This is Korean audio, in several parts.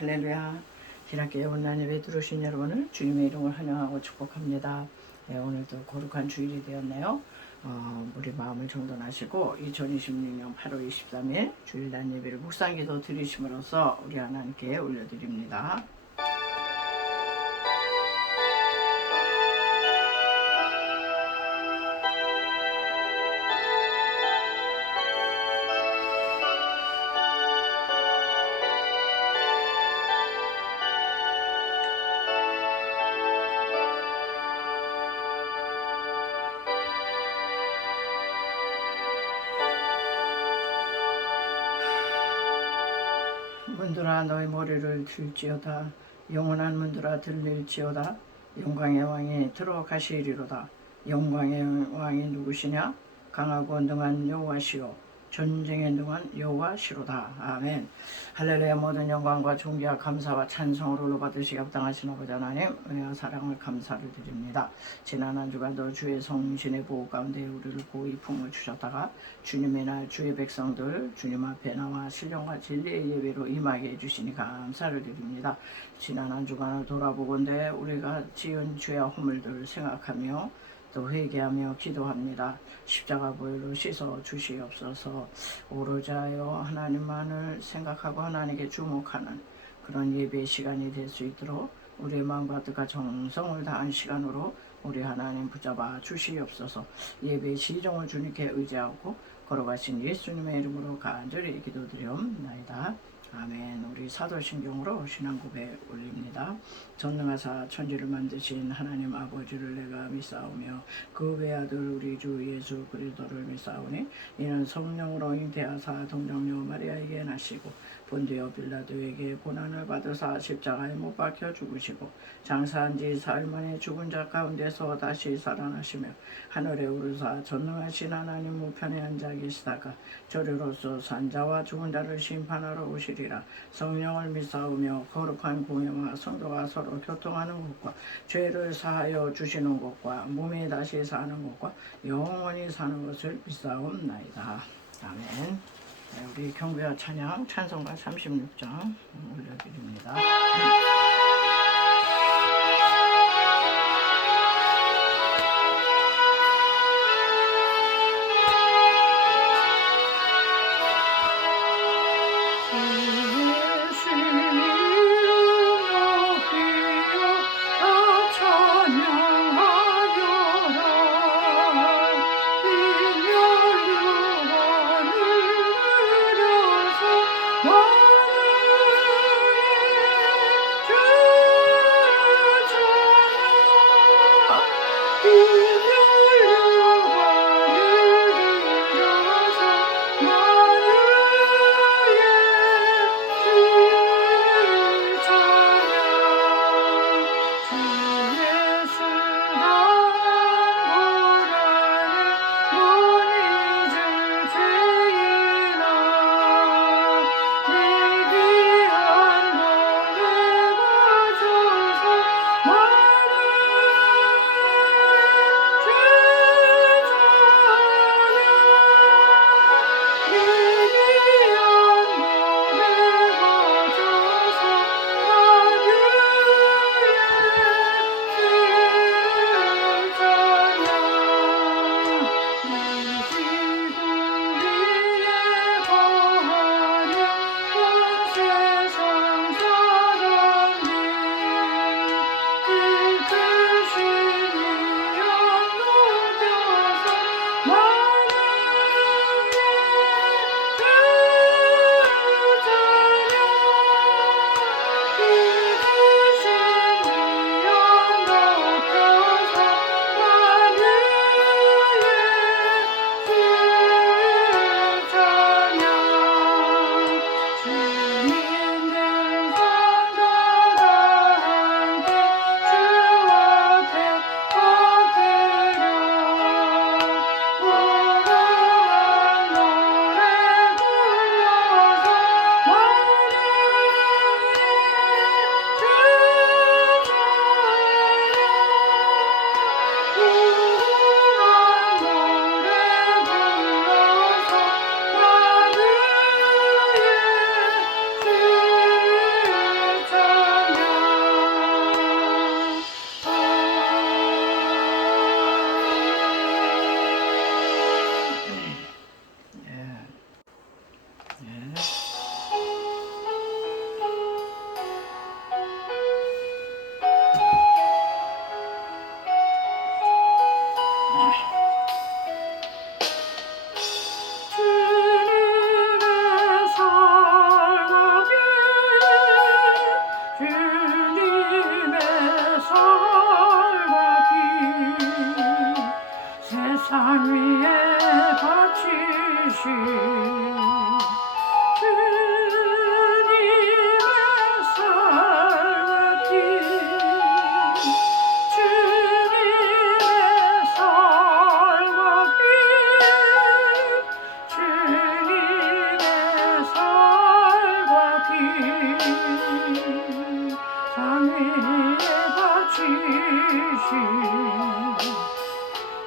할렐루야. 기락교회 온라인 예배 들어오신 여러분을 주님의 이름을 환영하고 축복합니다. 네, 오늘도 거룩한 주일이 되었네요. 우리 마음을 정돈하시고 2026년 8월 23일 주일날 예배를 묵상기도 드리심으로써 우리 하나님께 올려드립니다. 문들아 너희 머리를 들지어다. 영원한 문들아 들릴지어다. 영광의 왕이 들어가시리로다. 영광의 왕이 누구시냐? 강하고 능한 여호와시요 전쟁에 능한 여호와시로다. 아멘. 할렐루야. 모든 영광과 존귀와 감사와 찬송을 홀로 받으시기 합당하신 아버지 하나님, 은혜와 사랑을 감사를 드립니다. 지난 한 주간도 주의 성신의 보호 가운데 우리를 고이 품어 주셨다가 주님의 날 주의 백성들 주님 앞에 나와 신령과 진리의 예배로 임하게 해주시니 감사를 드립니다. 지난 한 주간을 돌아보건대 우리가 지은 죄와 허물들을 생각하며 또 회개하며 기도합니다. 십자가 보혈로 씻어 주시옵소서. 오로지 하여 하나님만을 생각하고 하나님께 주목하는 그런 예배 시간이 될 수 있도록 우리의 마음과 뜻과 정성을 다한 시간으로 우리 하나님 붙잡아 주시옵소서. 예배의 시종을 주님께 의지하고 걸어가신 예수님의 이름으로 간절히 기도드리옵나이다. 아멘. 우리 사도신경으로 신앙 고백 올립니다. 전능하사 천지를 만드신 하나님 아버지를 내가 믿사오며 그 외아들 우리 주 예수 그리스도를 믿사오니 이는 성령으로 잉태하사 동정녀 마리아에게 나시고 본디오 빌라도에게 고난을 받으사 십자가에 못 박혀 죽으시고 장사한 지 사흘 만에 죽은 자 가운데서 다시 살아나시며 하늘에 오르사 전능하신 하나님 우편에 앉아 계시다가 저리로서 산자와 죽은 자를 심판하러 오시리라. 성령을 믿사오며 거룩한 공회와 성도가 서로 교통하는 것과 죄를 사하여 주시는 것과 몸이 다시 사는 것과 영원히 사는 것을 믿사옵나이다. 아멘. 네, 우리 경배와 찬양 찬송가 36장 올려드립니다. 주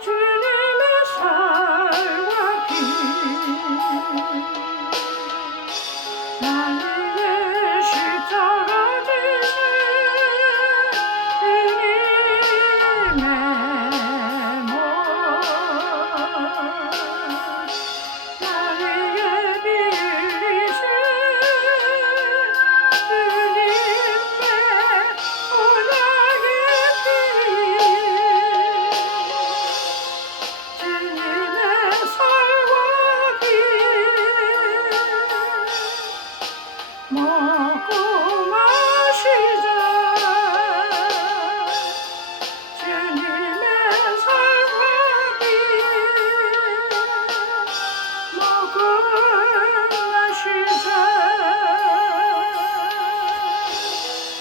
주님의 살과 피 나의 십자가 지신 주님의 몸 나의 빌리신 먹고 마시자 주님의 살과 피 먹고 마시자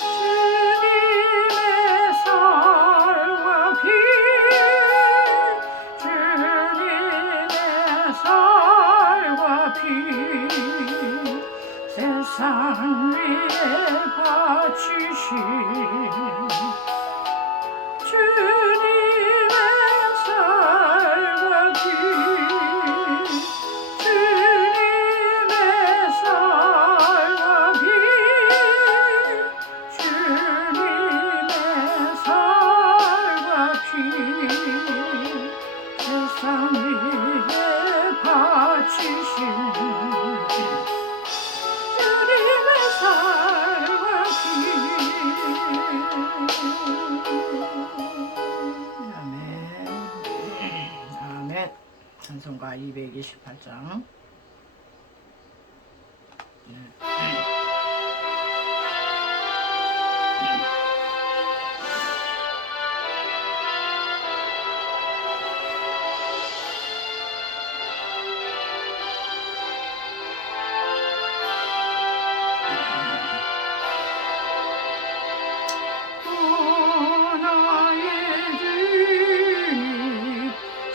주님의 살과 피 주님의 살과 피 세상 위에 바치신 주님의 살과 피 주님의 살과 피 주님의 살과 피 세상 위에 바치신 아멘. 아멘. 찬송가 228장.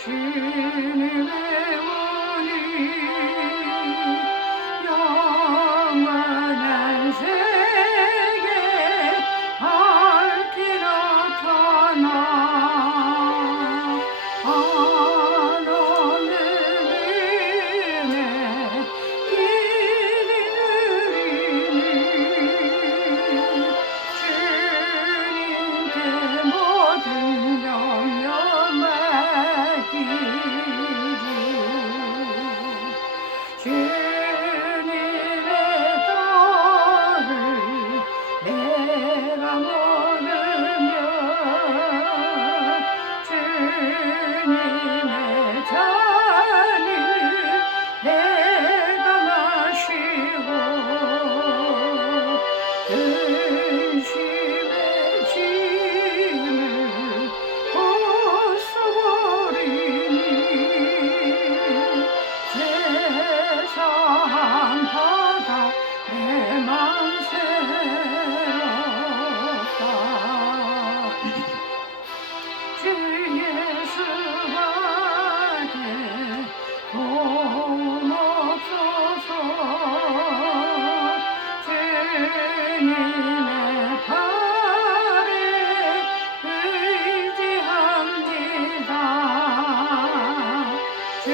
주님의 원이 영원한 세계 밝히 나타나 하나님의 길이 느리니 주님께 모든 영역 주님의 뜻을 내가 모르면 주님의 잔을 내가 마시고 근심의 짐을 벗어버리니 세상 바다 내 맘 새롭다 주 예수밖에 도움 없어서 주님의 팔에 의지합니다 주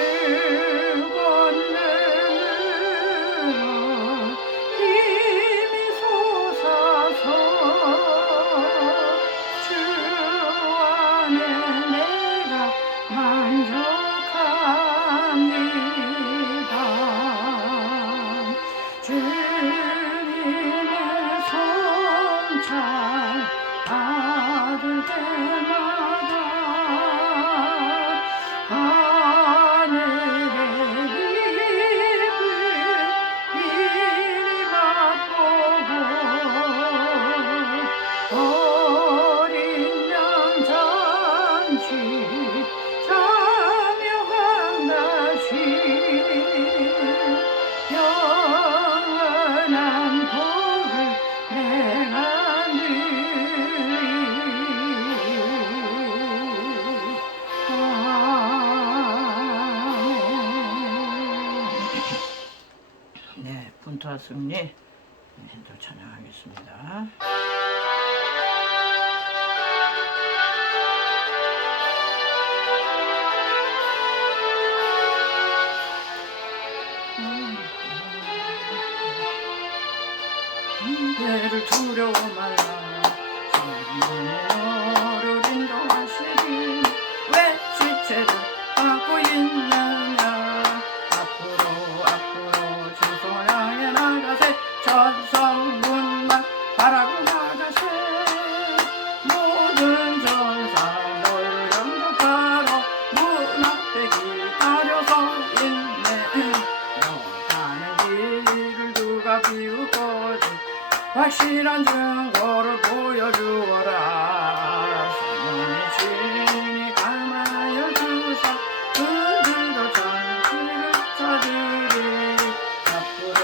권능으로 힘이 솟아서 주 안에 내가 만족합니다 주님의 손잘 받을 때마다 하늘의 기쁨 미리 맛보고 어린 양 잔치 참여한다시 영원한 복을 내가 네, 분투와 승리 또 찬양하겠습니다. 죄를 두려워 말라. 너를 인도하시리. 왜 지체를 하고 있느냐. 앞으로 주소 향해 나가세. 천성문만 바라고 나가세. 모든 전사 너를 영접하러 문 앞에 기다려서 있네. 너 가는 길을 누가 비웃거든. 확실한 증거를 보여주어라. 성령의 진이 감하여 주사 그들도 전지를 찾으리. 앞으로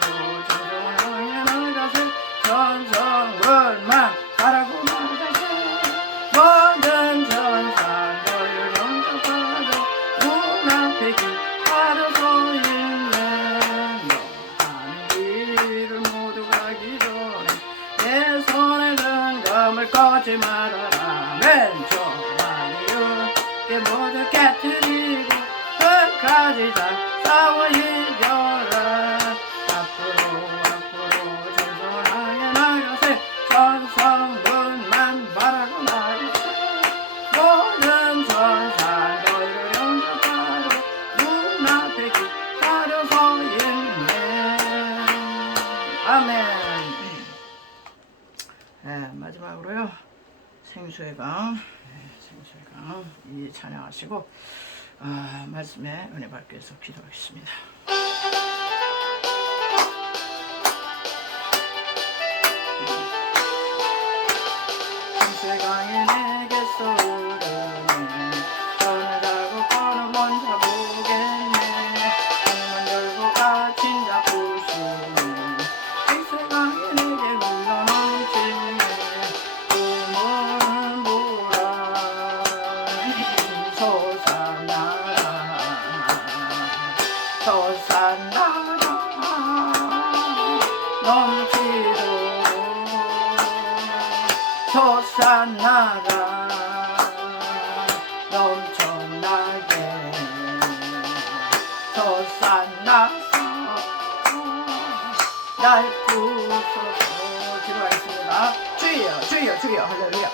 전성을 향해 나가세. 전성문만 바라고 나가세. 모든 전사 너를 영접하러 문 앞에 기다려서 있네. 너 가는 길을 모두 가기 전에 내 손에 든 검을 꺼지 말아라. 왼쪽 아니요 모두 깨뜨리고 끝까지 다 싸워 이겨라. 앞으로 전성을 향해 나가세. 전성문만 바라고 나가세. 모든 전사 너희를 영접하러 문 앞에 기다려서 있네. 아멘. 마지막으로요 생수의 강, 생수의 강 이 찬양하시고 말씀에 은혜 받기 위해서 기도하겠습니다. 생수의 강이 내게서 흐르네. 손을 잡고 걸음 먼저 보겠네. 창문 열고 갇힌 자 보시네. 생수의 강이 내게 흘러넘치네. 꿈은 보라 솟아나라. 솟아나라 넘치도록. 솟아나라 넘쳐나게. 솟아나서 날 부소서. 기도하겠습니다. 주여 주여 주여 할렐루야.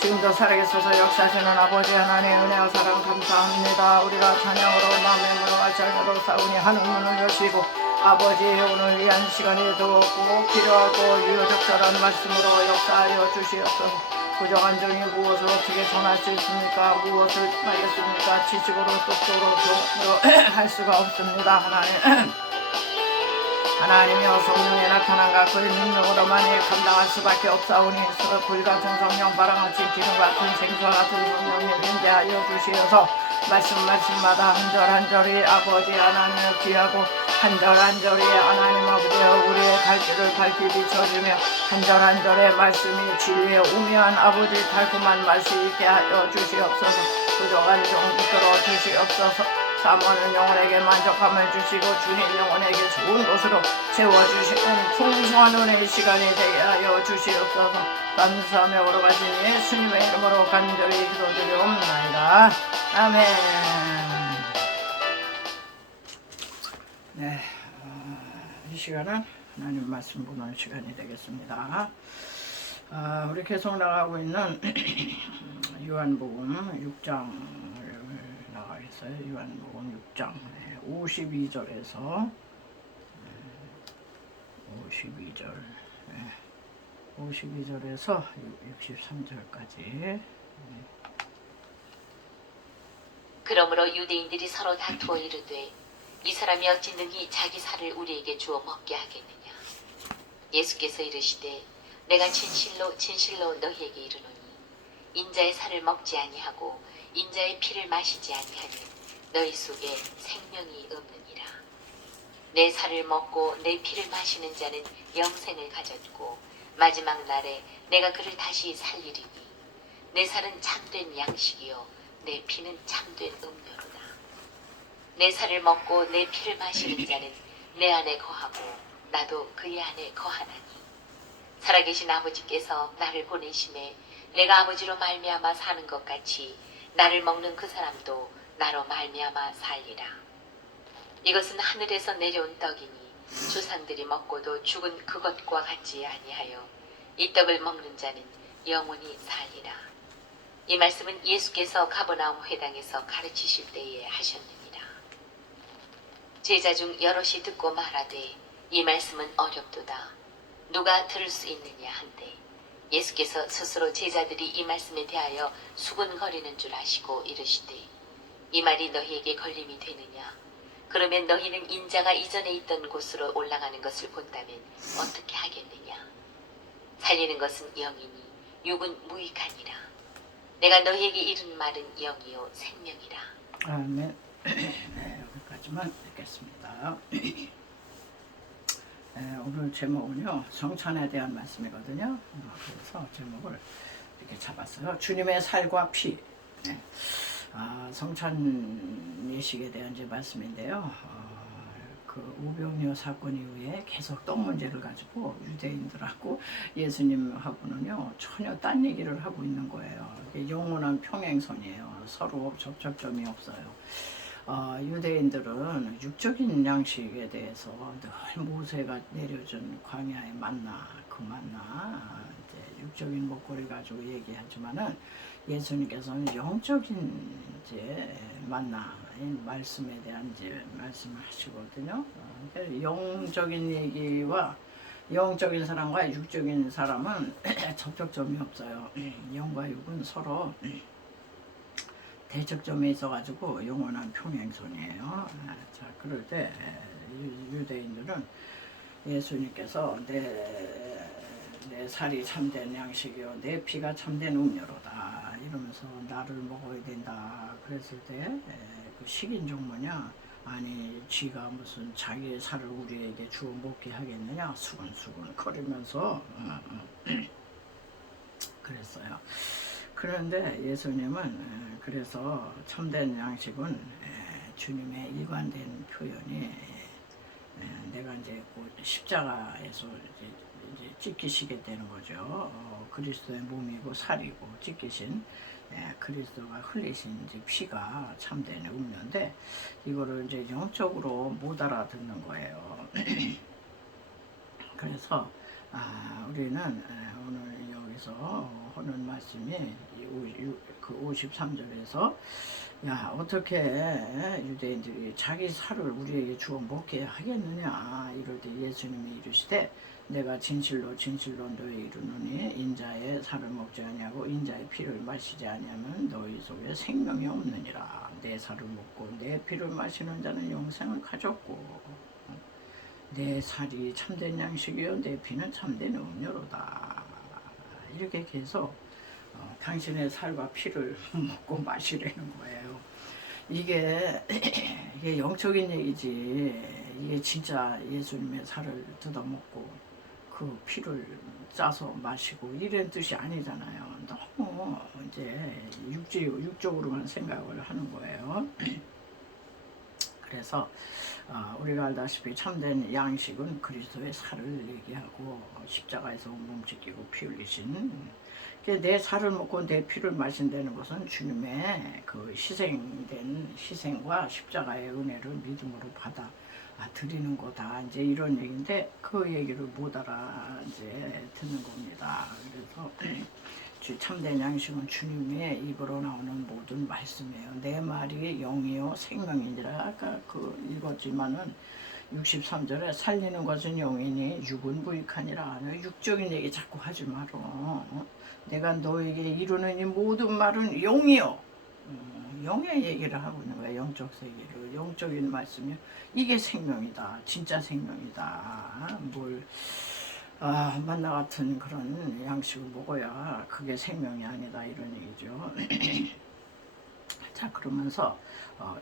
지금도 살아계셔서 역사하시는 아버지 하나님의 은혜와 사랑 감사합니다. 우리가 찬양으로 마음의 문을 알차게로 싸우니 하늘 문을 여시고 아버지 오늘 위한 시간이 더 꼭 필요하고 유효적절한 말씀으로 역사하여 주시옵소서. 부정한 종이 무엇을 어떻게 전할 수 있습니까? 무엇을 말겠습니까? 지식으로 똑똑으로 할 수가 없습니다. 하나님이여 성령의 나타남과 그의 능력으로만이 감당할 수밖에 없사오니 불같은 성령 바람같이 기름같은 생수와 같은 성령님 임재하여 주시어서 말씀마다 한절한절이 아버지 하나님을 귀하고 한절한절이 하나님 아버지여 우리의 갈 길을 밝히 비춰주며 한절한절의 말씀이 진리의 우미한 아버지 달콤한 맛이 있게 하여 주시옵소서. 부족한 종 붙들어 주시옵소서. 사모하는 영혼에게 만족함을 주시고 주님 영혼에게 좋은 것으로 채워주시는 풍성한 은혜의 시간이 되게 하여 주시옵소서. 감사하며 걸어가신 예수님의 이름으로 간절히 기도드리옵나이다. 아멘. 네, 이 시간은 하나님 말씀 보는 시간이 되겠습니다. 우리 계속 나가고 있는 요한복음 6장 나가겠어요. 요한복음 6장 52절에서 52절에서 63절까지. 그러므로 유대인들이 서로 다투어 이르되 이 사람이 어찌 능히 자기 살을 우리에게 주어 먹게 하겠느냐. 예수께서 이르시되 내가 진실로 진실로 너희에게 이르노니 인자의 살을 먹지 아니하고 인자의 피를 마시지 아니하니 너희 속에 생명이 없느니라. 내 살을 먹고 내 피를 마시는 자는 영생을 가졌고 마지막 날에 내가 그를 다시 살리리니 내 살은 참된 양식이요 내 피는 참된 음료로다. 내 살을 먹고 내 피를 마시는 자는 내 안에 거하고 나도 그의 안에 거하나니 살아계신 아버지께서 나를 보내심에 내가 아버지로 말미암아 사는 것 같이 나를 먹는 그 사람도 나로 말미암아 살리라. 이것은 하늘에서 내려온 떡이니 조상들이 먹고도 죽은 그것과 같지 아니하여 이 떡을 먹는 자는 영원히 살리라. 이 말씀은 예수께서 가버나움 회당에서 가르치실 때에 하셨느니라. 제자 중 여럿이 듣고 말하되 이 말씀은 어렵도다. 누가 들을 수 있느냐 한데 예수께서 스스로 제자들이 이 말씀에 대하여 수군거리는 줄 아시고 이르시되 이 말이 너희에게 걸림이 되느냐? 그러면 너희는 인자가 이전에 있던 곳으로 올라가는 것을 본다면 어떻게 하겠느냐? 살리는 것은 영이니 육은 무익하니라. 내가 너희에게 이른 말은 영이요 생명이라. 아멘. 네, 여기까지만 읽겠습니다. 오늘 제목은요, 성찬에 대한 말씀이거든요. 그래서 제목을 이렇게 잡았어요. 주님의 살과 피. 네. 성찬 예식에 대한 이제 말씀인데요. 그 우병이어 사건 이후에 계속 떡 문제를 가지고 유대인들하고 예수님하고는요 전혀 딴 얘기를 하고 있는 거예요. 이게 영원한 평행선이에요. 서로 접촉점이 없어요. 유대인들은 육적인 양식에 대해서 늘 모세가 내려준 광야의 만나, 그 만나, 이제 육적인 먹거리 가지고 얘기하지만은 예수님께서는 영적인 이제 만나, 말씀에 대한 이제 말씀을 하시거든요. 영적인 얘기와 영적인 사람과 육적인 사람은 접촉점이 없어요. 영과 육은 서로 대척점에 있어가지고 영원한 평행선이에요. 자, 그럴 때 유대인들은 예수님께서 내 살이 참된 양식이요 내 피가 참된 음료로다 이러면서 나를 먹어야 된다 그랬을 때 그 식인종 뭐냐, 아니 쥐가 무슨 자기의 살을 우리에게 주어 먹게 하겠느냐, 수근수근 거리면서 그랬어요. 그런데 예수님은 그래서 참된 양식은 주님의 일관된 표현이 내가 이제 십자가에서 이제 찢기시게 되는 거죠. 그리스도의 몸이고 살이고 찢기신 그리스도가 흘리신 이제 피가 참된 음료인데 이거를 이제 영적으로 못 알아듣는 거예요. 그래서 우리는 오늘 여기서 하는 말씀이 그 53절에서 야 어떻게 유대인들이 자기 살을 우리에게 주어 먹게 하겠느냐 이럴 때 예수님이 이르시되 내가 진실로 진실로 너희에게 이르노니 인자의 살을 먹지 아니하고 인자의 피를 마시지 아니하면 너희 속에 생명이 없느니라. 내 살을 먹고 내 피를 마시는 자는 영생을 가졌고 내 살이 참된 양식이요 내 피는 참된 음료로다. 이렇게 계속 당신의 살과 피를 먹고 마시라는 거예요. 이게 영적인 얘기지. 이게 진짜 예수님의 살을 뜯어먹고 그 피를 짜서 마시고 이런 뜻이 아니잖아요. 너무 이제 육적으로만 생각을 하는 거예요. 그래서 우리가 알다시피 참된 양식은 그리스도의 살을 얘기하고 십자가에서 몸 찢기고 피 흘리신 내 살을 먹고 내 피를 마신다는 것은 주님의 그 희생과 십자가의 은혜를 믿음으로 받아 드리는 거다. 이제 이런 얘기인데 그 얘기를 못 알아 이제 듣는 겁니다. 그래서 참된 양식은 주님의 입으로 나오는 모든 말씀이에요. 내 말이 영이요 생명이니라. 아까 그 읽었지만은 63절에 살리는 것은 영이니 육은 무익하니라. 육적인 얘기 자꾸 하지 마라. 내가 너에게 이루는 이 모든 말은 영이요. 영의 얘기를 하고 있는 거야. 영적 세계를. 영적인 말씀이 이게 생명이다. 진짜 생명이다. 만나 같은 그런 양식을 먹어야 그게 생명이 아니다 이런 얘기죠. 자 그러면서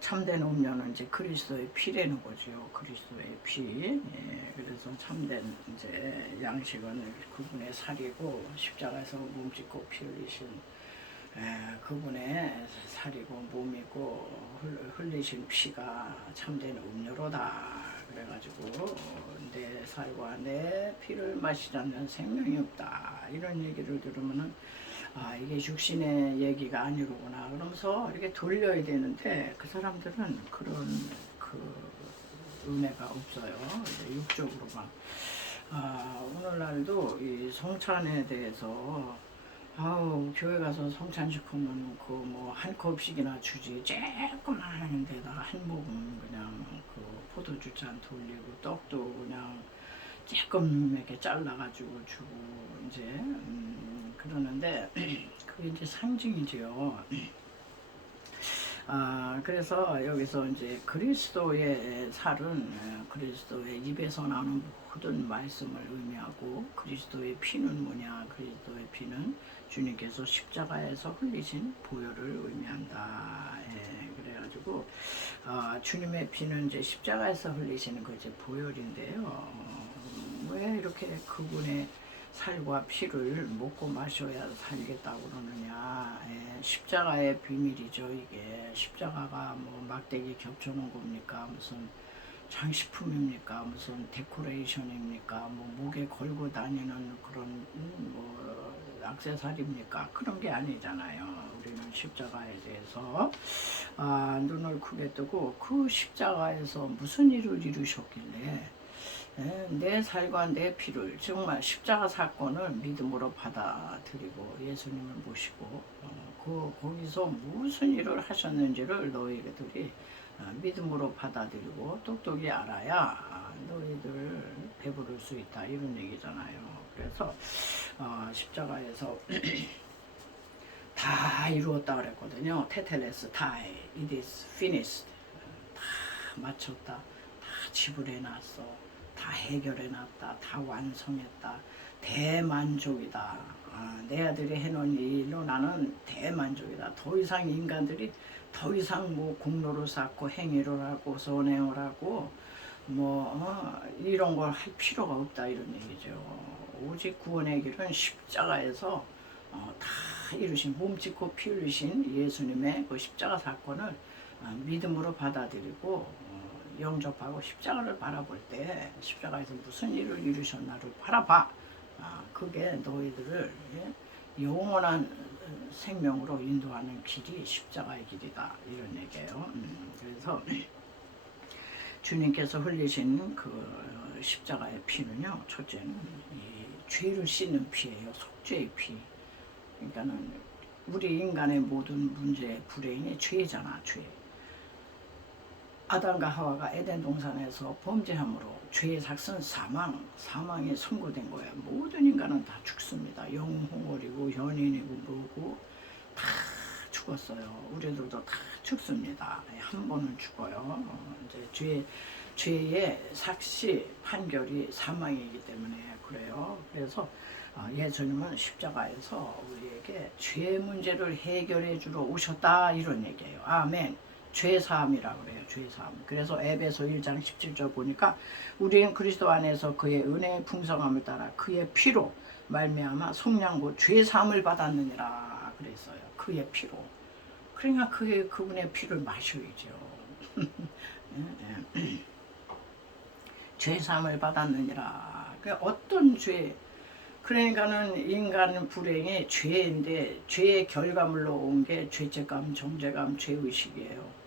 참된 음료는 이제 그리스도의 피라는 거죠. 그리스도의 피. 그래서 참된 이제 양식은 그분의 살이고 십자가에서 몸 찢고 피 흘리신 그분의 살이고 몸이고 흘리신 피가 참된 음료로다. 그래가지고 내 살과 내 피를 마시지 않는 생명이 없다. 이런 얘기를 들으면은 이게 육신의 얘기가 아니로구나 그러면서 이렇게 돌려야 되는데 그 사람들은 그런 그 은혜가 없어요. 이제 육적으로만. 오늘날도 이 성찬에 대해서 아우 교회 가서 성찬 시키면 그 뭐 한 컵씩이나 주지 조그만 데다 한 모금 그냥 그 포도주 잔 돌리고 떡도 그냥 조금하게 잘라가지고 주고 이제 그러는데 그게 이제 상징이지요. 그래서 여기서 이제 그리스도의 살은 그리스도의 입에서 나오는 모든 말씀을 의미하고 그리스도의 피는 뭐냐? 그리스도의 피는 주님께서 십자가에서 흘리신 보혈을 의미한다. 예, 그래가지고 주님의 피는 이제 십자가에서 흘리시는 그 이제 보혈인데요. 왜 이렇게 그분의 살과 피를 먹고 마셔야 살겠다고 그러느냐. 예, 십자가의 비밀이죠. 이게 십자가가 뭐 막대기 겹쳐놓은 겁니까? 무슨 장식품입니까? 무슨 데코레이션입니까? 뭐 목에 걸고 다니는 그런 뭐 액세서리입니까? 그런 게 아니잖아요. 우리는 십자가에 대해서 눈을 크게 뜨고 그 십자가에서 무슨 일을 이루셨길래 내 살과 내 피를 정말 십자가 사건을 믿음으로 받아들이고 예수님을 모시고 거기서 무슨 일을 하셨는지를 너희들이 믿음으로 받아들이고 똑똑히 알아야 너희들 배부를 수 있다 이런 얘기잖아요. 그래서 십자가에서 다 이루었다 그랬거든요. 테텔레스 다이, it is finished. 다 마쳤다, 다 지불해놨어. 다 해결해놨다, 다 완성했다, 대만족이다. 내 아들이 해놓은 일로 나는 대만족이다. 더 이상 인간들이 더 이상 뭐 공로를 쌓고 행위를 하고 선행을 하고 뭐 이런 걸 할 필요가 없다 이런 얘기죠. 오직 구원의 길은 십자가에서 다 이루신 몸짓고 피 흘리신 예수님의 그 십자가 사건을 믿음으로 받아들이고 영접하고 십자가를 바라볼 때 십자가에서 무슨 일을 이루셨나를 바라봐. 그게 너희들을 영원한 생명으로 인도하는 길이 십자가의 길이다 이런 얘기예요. 그래서 주님께서 흘리신 그 십자가의 피는요, 첫째는 이 죄를 씻는 피예요. 속죄의 피. 그러니까는 우리 인간의 모든 문제의 불행이 죄잖아, 죄. 아담과 하와가 에덴 동산에서 범죄함으로 죄의 삭은 사망이 선고된 거예요. 모든 인간은 다 죽습니다. 영홍어리고 현인이고 뭐고 다 죽었어요. 우리들도 다 죽습니다. 한 번은 죽어요. 이제 죄의 삭시 판결이 사망이기 때문에 그래요. 그래서 예수님은 십자가에서 우리에게 죄 문제를 해결해 주러 오셨다 이런 얘기예요. 아멘. 죄사함이라고 그래요. 죄사함. 그래서 에베소 1장 17절 보니까 우리는 그리스도 안에서 그의 은혜의 풍성함을 따라 그의 피로 말미암아 속량고 죄사함을 받았느니라 그랬어요. 그의 피로. 그러니까 그분의 피를 마셔야죠. 죄사함을 받았느니라. 어떤 죄? 그러니까는 인간 불행이 죄인데 죄의 결과물로 온 게 죄책감, 정죄감, 죄의식이에요.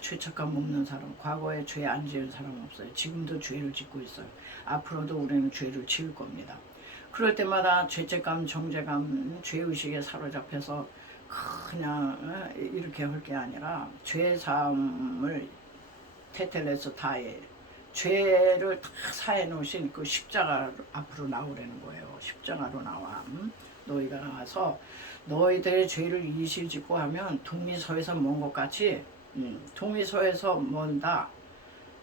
죄책감 없는 사람, 과거에 죄 안 지은 사람 없어요. 지금도 죄를 짓고 있어요. 앞으로도 우리는 죄를 지을 겁니다. 그럴 때마다 죄책감, 정죄감, 죄의식에 사로잡혀서 그냥 이렇게 할 게 아니라 죄사함을 테텔레스 다해 죄를 다 사해 놓으신 그 십자가 앞으로 나오라는 거예요. 십자가로 나와. 너희가 나와서 너희들의 죄를 이실짓고 하면 동리서에서 먼 것 같이 동리서에서 먼다.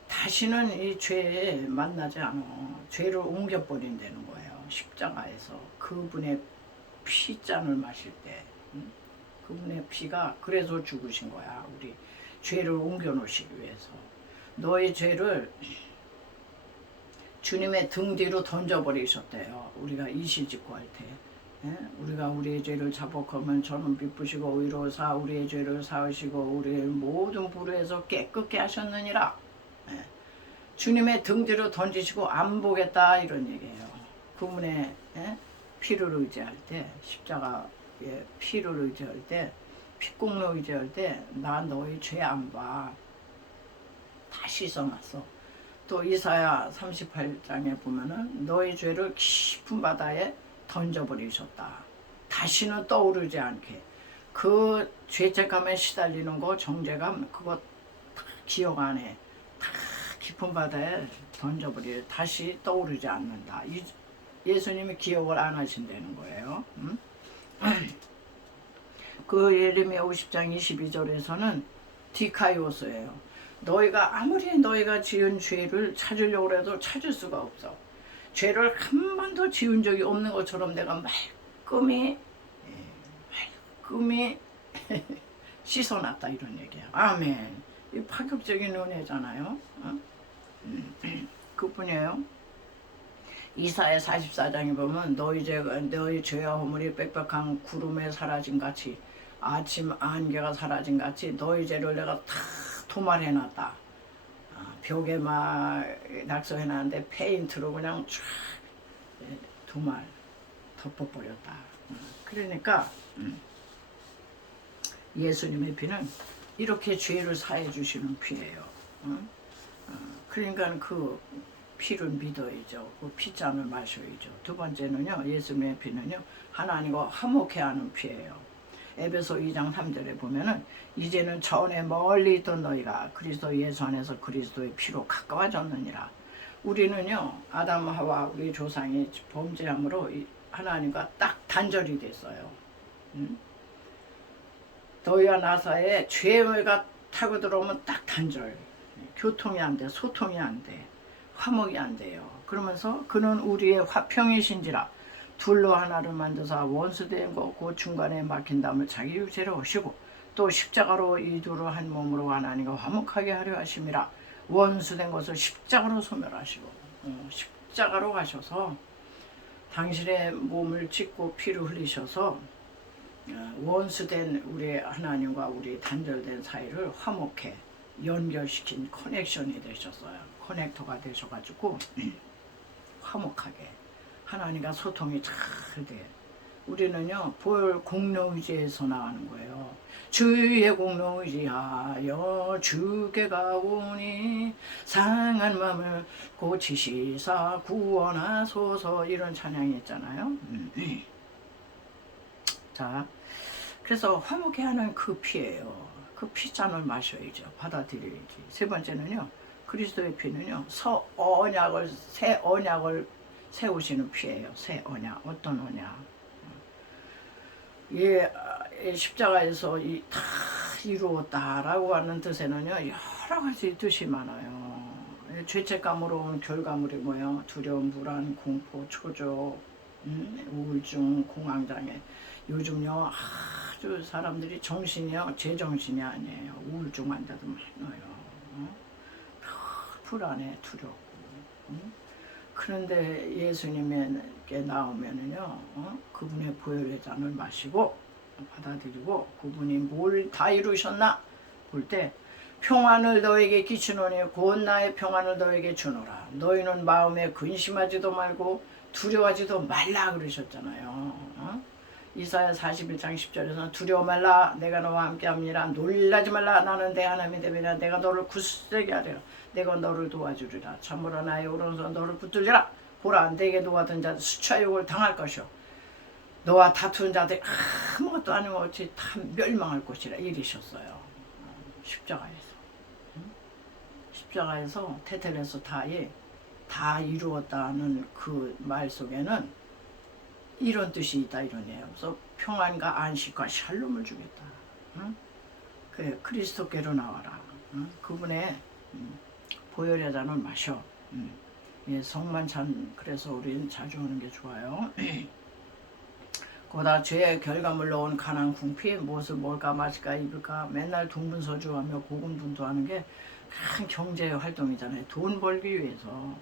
다시는 이 죄에 만나지 않아. 죄를 옮겨버린다는 거예요. 십자가에서 그분의 피잔을 마실 때 그분의 피가 그래서 죽으신 거야. 우리 죄를 옮겨놓으시기 위해서. 너의 죄를 주님의 등 뒤로 던져버리셨대요. 우리가 이실직고 할 때. 우리가 우리의 죄를 자복하면 저는 미쁘시고 의로사 우리의 죄를 사으시고 우리의 모든 불의에서 깨끗게 하셨느니라. 주님의 등 뒤로 던지시고 안 보겠다 이런 얘기예요. 그분의 피를 의지할 때, 십자가의 피를 의지할 때, 피공로 의지할 때 나 너의 죄 안 봐. 다 씻어놨어. 또 이사야 38장에 보면은 너희 죄를 깊은 바다에 던져버리셨다. 다시는 떠오르지 않게. 그 죄책감에 시달리는 거, 정죄감, 그거 다 기억 안 해. 다 깊은 바다에 던져버려. 다시 떠오르지 않는다. 예수님이 기억을 안 하신다는 거예요. 그 예레미야 50장 22절에서는 디카이오스예요. 너희가 아무리 너희가 지은 죄를 찾으려고 해도 찾을 수가 없어. 죄를 한 번도 지은 적이 없는 것처럼 내가 말끔히 씻어놨다 이런 얘기야. 아멘. 이 파격적인 은혜잖아요. 그뿐이에요. 이사야 44장에 보면 너희 죄와 허물이 빽빽한 구름에 사라진 같이 아침 안개가 사라진 같이 너희 죄를 내가 다 도말해놨다. 벽에 막 낙서해놨는데 페인트로 그냥 쫙 도말 덮어버렸다. 그러니까 예수님의 피는 이렇게 죄를 사해 주시는 피예요. 그러니까 그 피를 믿어야죠. 그 피잔을 마셔야죠. 두 번째는요, 예수님의 피는요, 하나님과 화목해 하는 피예요. 에베소 2장 3절에 보면은 이제는 전에 멀리 있던 너희가 그리스도 예수 안에서 그리스도의 피로 가까워졌느니라. 우리는요, 아담 하와 우리 조상이 범죄함으로 하나님과 딱 단절이 됐어요. 너희와 나 사이에 죄가 타고 들어오면 딱 단절. 교통이 안 돼, 소통이 안 돼, 화목이 안 돼요. 그러면서 그는 우리의 화평이신지라 둘로 하나를 만드사 원수된 것 그 중간에 막힌 담을 자기 육체로 오시고 또 십자가로 이 둘을 한 몸으로 하나님과 화목하게 하려 하심이라. 원수된 것을 십자가로 소멸하시고 십자가로 가셔서 당신의 몸을 찢고 피를 흘리셔서 원수된 우리 하나님과 우리 단절된 사이를 화목해 연결시킨 커넥션이 되셨어요. 커넥터가 되셔가지고 화목하게 하나님과 소통이 잘 돼. 우리는요, 볼 공로의지에서 나가는 거예요. 주의 공로의지하여 주께 가오니 상한 마음을 고치시사 구원하소서, 이런 찬양이 있잖아요. 자, 그래서 화목해 하는 그 피예요. 그 피잔을 마셔야죠. 받아들여야지. 세 번째는요, 그리스도의 피는요, 새 언약을 세우시는 피예요. 새 언약. 어떤 언약? 십자가에서 다 이루었다라고 하는 뜻에는요, 여러 가지 뜻이 많아요. 죄책감으로 온 결과물이 뭐예요? 두려움, 불안, 공포, 초조, 우울증, 공황장애. 요즘요, 아주 사람들이 정신이요, 제정신이 아니에요. 우울증 환자도 많아요. 불안해, 두렵고. 그런데 예수님께 나오면은요, 그분의 보혈의 잔을 마시고 받아들이고 그분이 뭘 다 이루셨나 볼 때 평안을 너에게 끼치노니 곧 나의 평안을 너에게 주노라. 너희는 마음에 근심하지도 말고 두려워하지도 말라 그러셨잖아요. 이사야 41장 10절에서는 두려워 말라 내가 너와 함께합니다. 놀라지 말라 나는 내 하나님이 되리라. 내가 너를 굳세게 하리라. 내가 너를 도와주리라. 참으로 나의 오른손 너를 붙들리라. 보라 내게 노하던 자들 수차 욕을 당할 것이요 너와 다투는 자들이 아무것도 아닌 것 같이 다 멸망할 것이라 이르셨어요. 십자가에서 테텔레스 다에 다 이루었다는 그 말 속에는 이런 뜻이 있다 이러네요. 그래서 평안과 안식과 샬롬을 주겠다. 그래, 그리스도께로 나와라. 그분의 보혈의 잔을 마셔. 예, 성만 찬. 그래서 우리는 자주 오는 게 좋아요. 고다 죄의 결과물로 온 가난 궁피 무엇을 먹을까 마실까 입을까 맨날 동분서주하며 고군분투하는 게 큰 경제 활동이잖아요. 돈 벌기 위해서.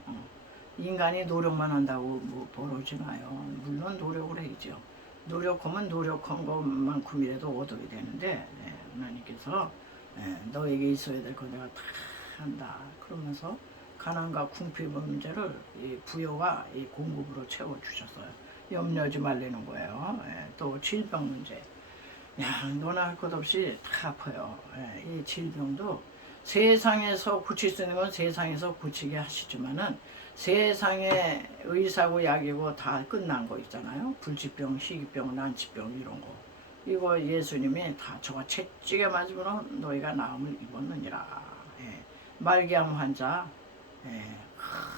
인간이 노력만 한다고 뭐 벌어지나요? 물론 노력을 해야죠. 노력하면 노력한 것만큼이라도 얻어야 되는데 하나님께서 너에게 있어야 될 거 내가 다 한다. 그러면서 가난과 궁핍 문제를 이 부여와 이 공급으로 채워주셨어요. 염려하지 말라는 거예요. 또 질병 문제. 야, 너나 할 것 없이 다 아파요. 이 질병도 세상에서 고칠 수 있는 건 세상에서 고치게 하시지만은 세상의 의사고 약이고 다 끝난 거 있잖아요. 불치병, 희귀병, 난치병 이런 거. 이거 예수님이 다 저가 채찍에 맞으면 너희가 나음을 입었느니라. 예. 말기암 환자, 예.